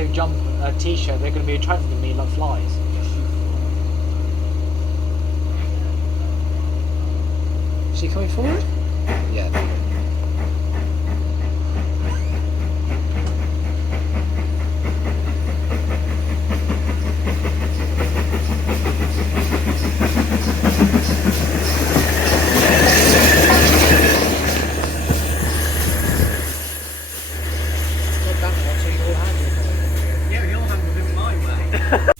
yellow jump t-shirt, they're going to be attracted to me like flies. Is she coming forward? Yeah. Yeah, your hand was in my way.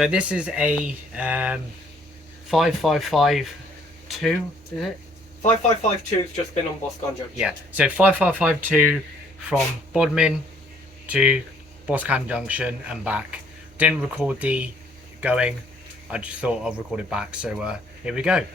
So this is a 5552, is it? 5552's just been on Boscon Junction. Yeah, so 5552 from Bodmin to Boscan Junction and back. Didn't record the going, I just thought I'll record it back, so here we go.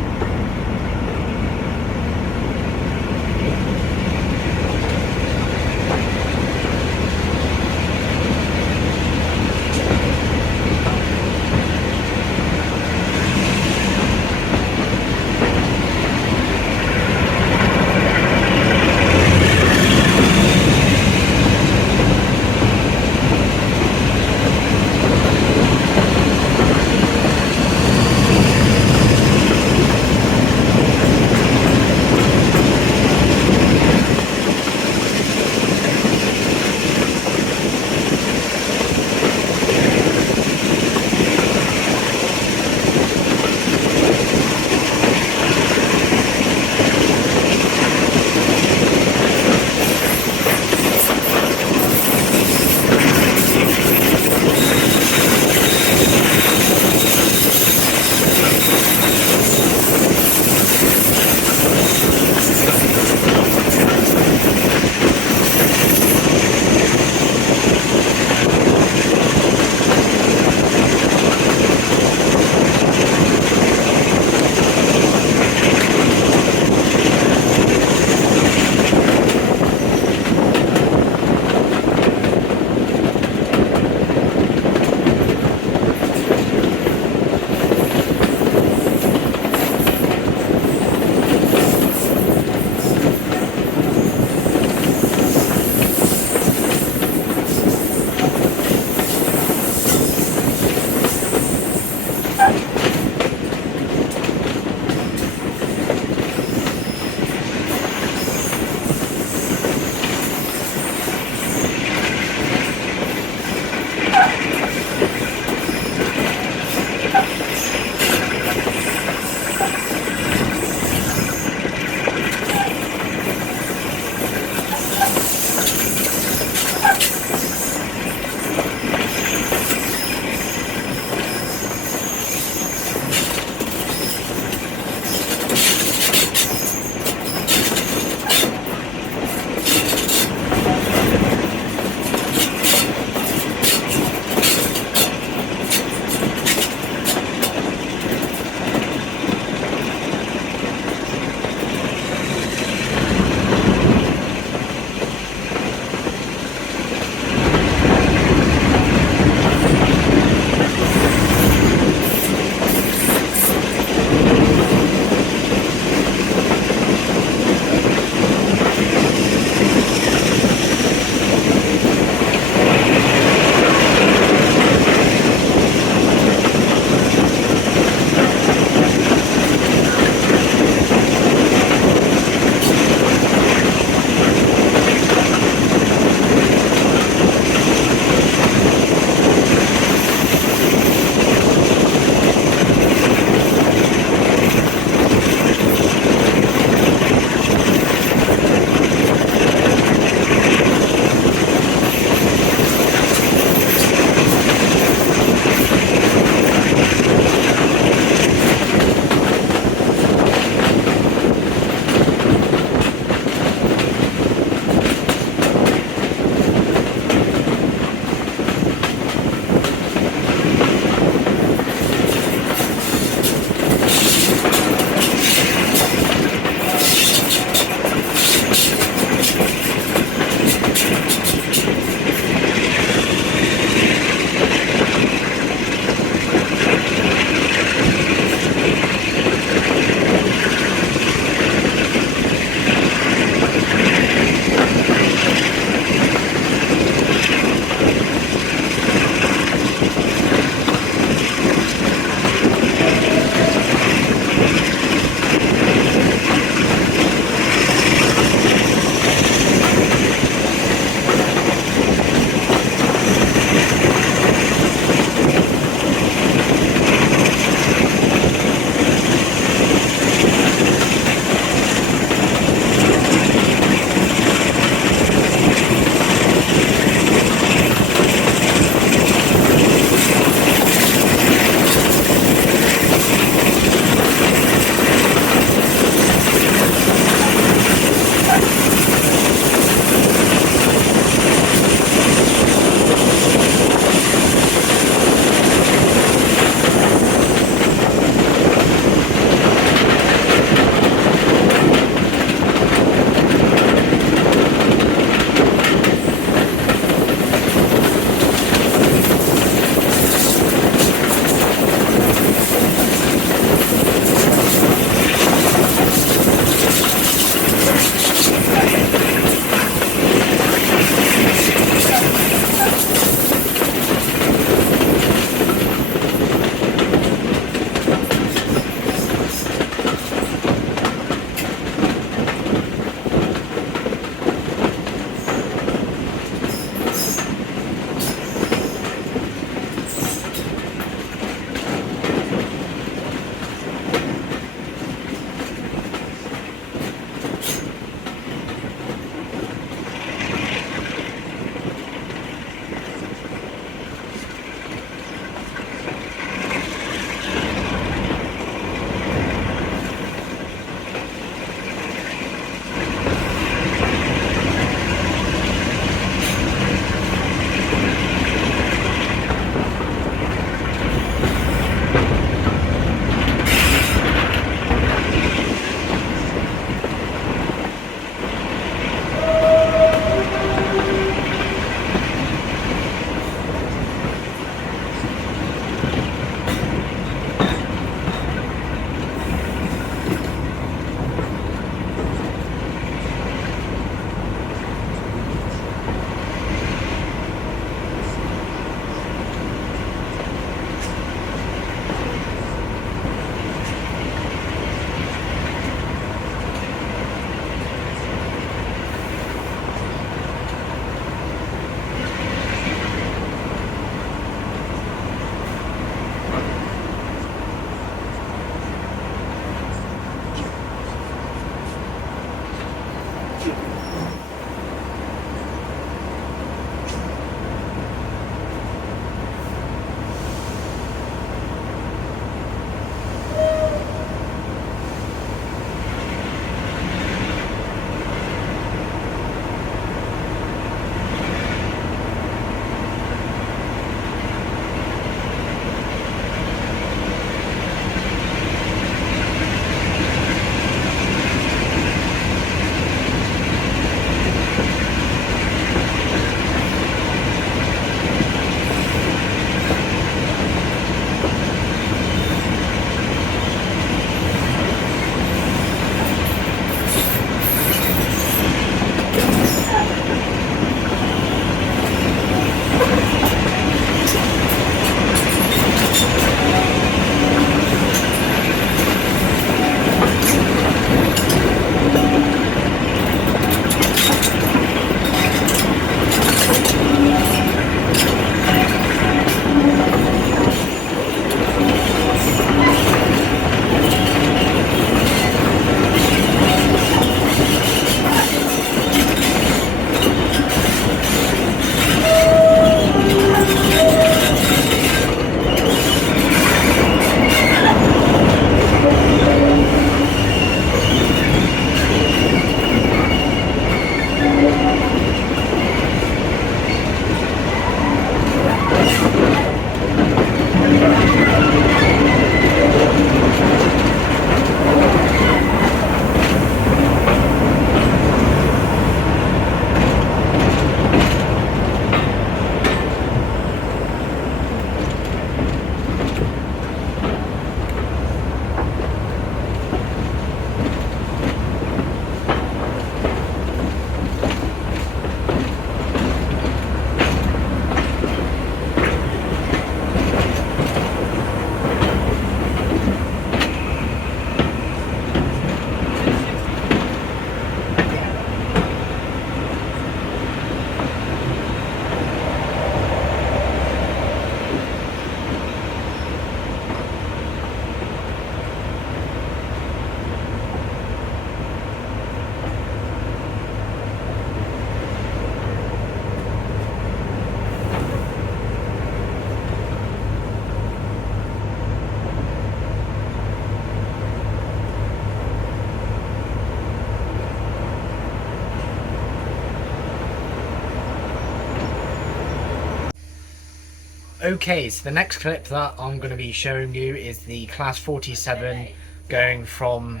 Okay, so the next clip that I'm going to be showing you is the Class 47 going from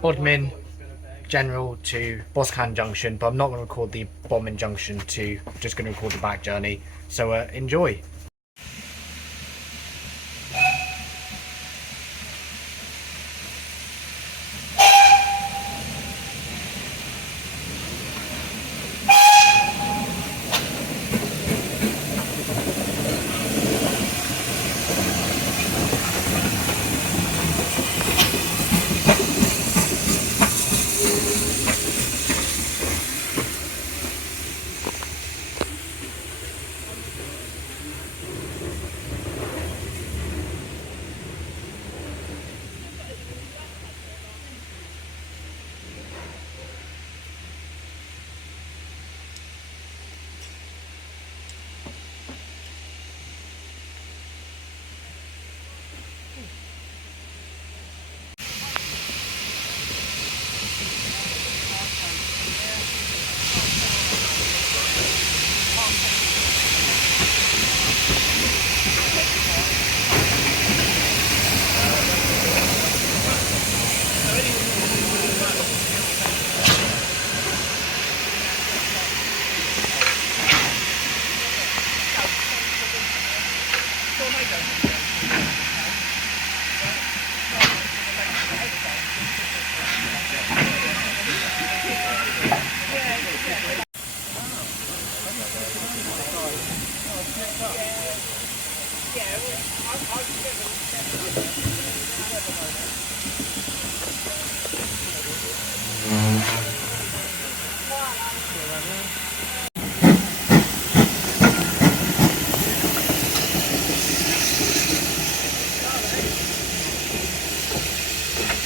Bodmin General to Boscan Junction, but I'm not going to record the Bodmin Junction to, I'm just going to record the back journey. So enjoy.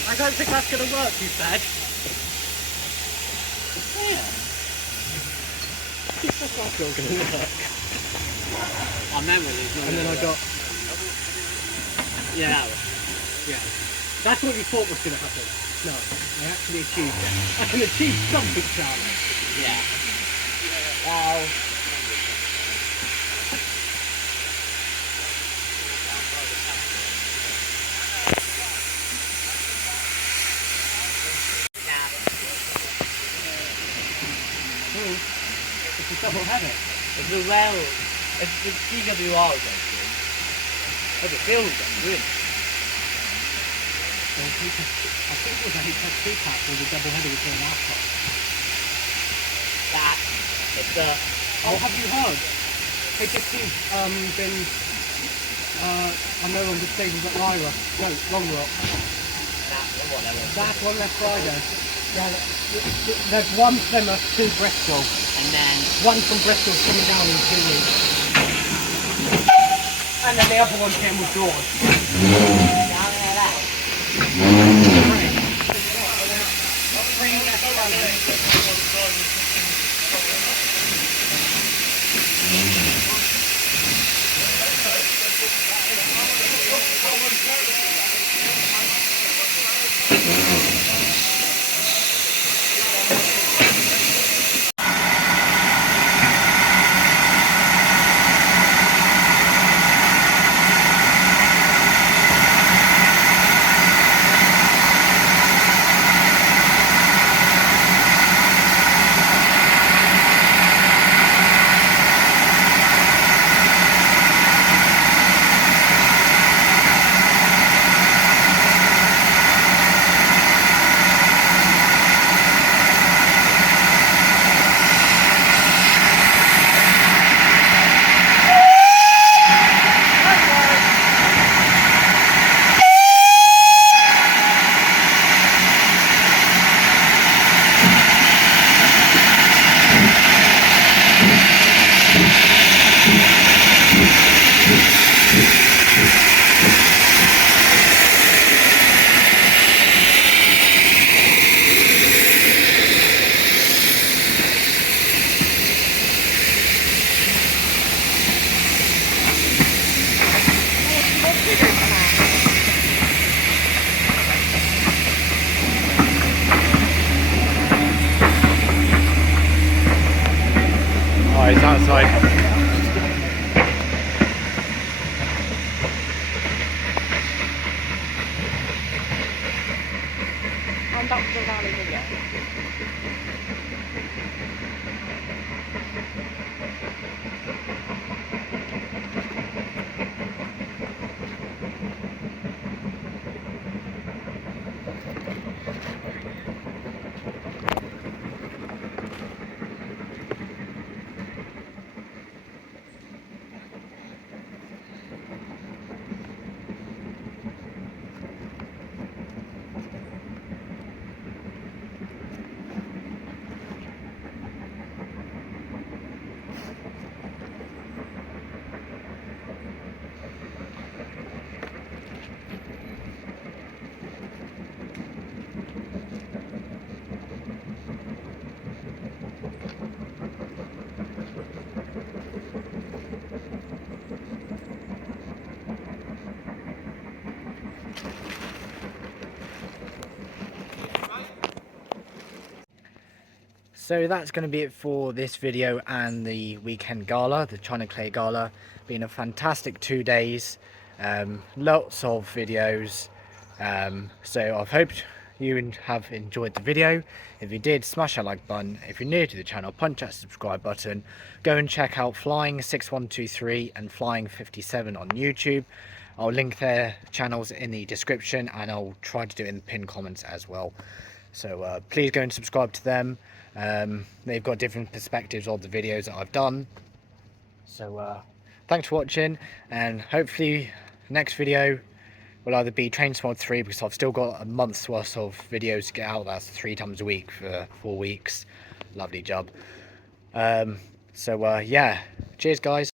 I don't think that's going to work, you said. Yeah. That's not going to work. My memory. And then I got... Yeah, that was... Yeah. That's what you thought was going to happen. No, I actually achieved it. I can achieve something, Charlie. Yeah. Wow. It's a double header. It's a rail. It's GWR junction. It's a field junction, really. I think it was a HS2 pack where the double header was going after. That. It's the. Oh, have you heard? HS2's been no longer stationed at Lyra. No, Long Rock. That's one left Friday. Yeah, there's one Plymouth to Bristol. And then. One from Bristol coming down in 2 weeks. And then the other one came withdrawn. Down there, that. Oh, he's outside. contact with the rally again. So that's going to be it for this video and the weekend gala, the China Clay Gala. Been a fantastic 2 days, lots of videos. So I've hoped you have enjoyed the video. If you did, smash that like button. If you're new to the channel, punch that subscribe button. Go and check out Flying 6123 and Flying 57 on YouTube. I'll link their channels in the description, and I'll try to do it in the pinned comments as well. So please go and subscribe to them. They've got different perspectives of the videos that I've done. So thanks for watching, and hopefully next video will either be Train Mod 3, because I've still got a month's worth of videos to get out. That's 3 times a week for 4 weeks. Lovely job. So yeah, cheers guys.